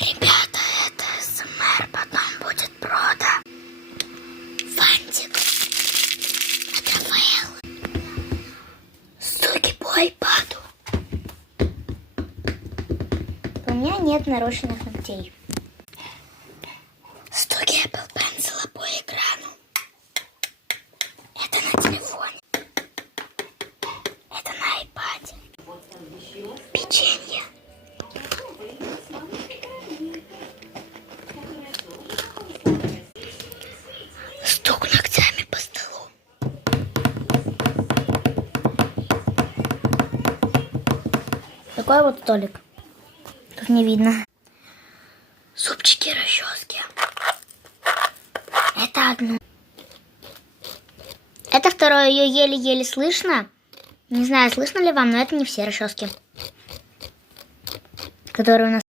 Ребята, это СМР, потом будет прода. Фантик. Это фейл. Стуки по айпаду. У меня нет нарощенных ногтей. Стуки Apple Pencil по экрану. Это на телефоне. Это на айпаде. Печенье. Стук ногтями по столу. Такой вот столик. Тут не видно. Зубчики, расчески. Это одно. Это второе, ее еле-еле слышно. Не знаю, слышно ли вам, но это не все расчески, которые у нас.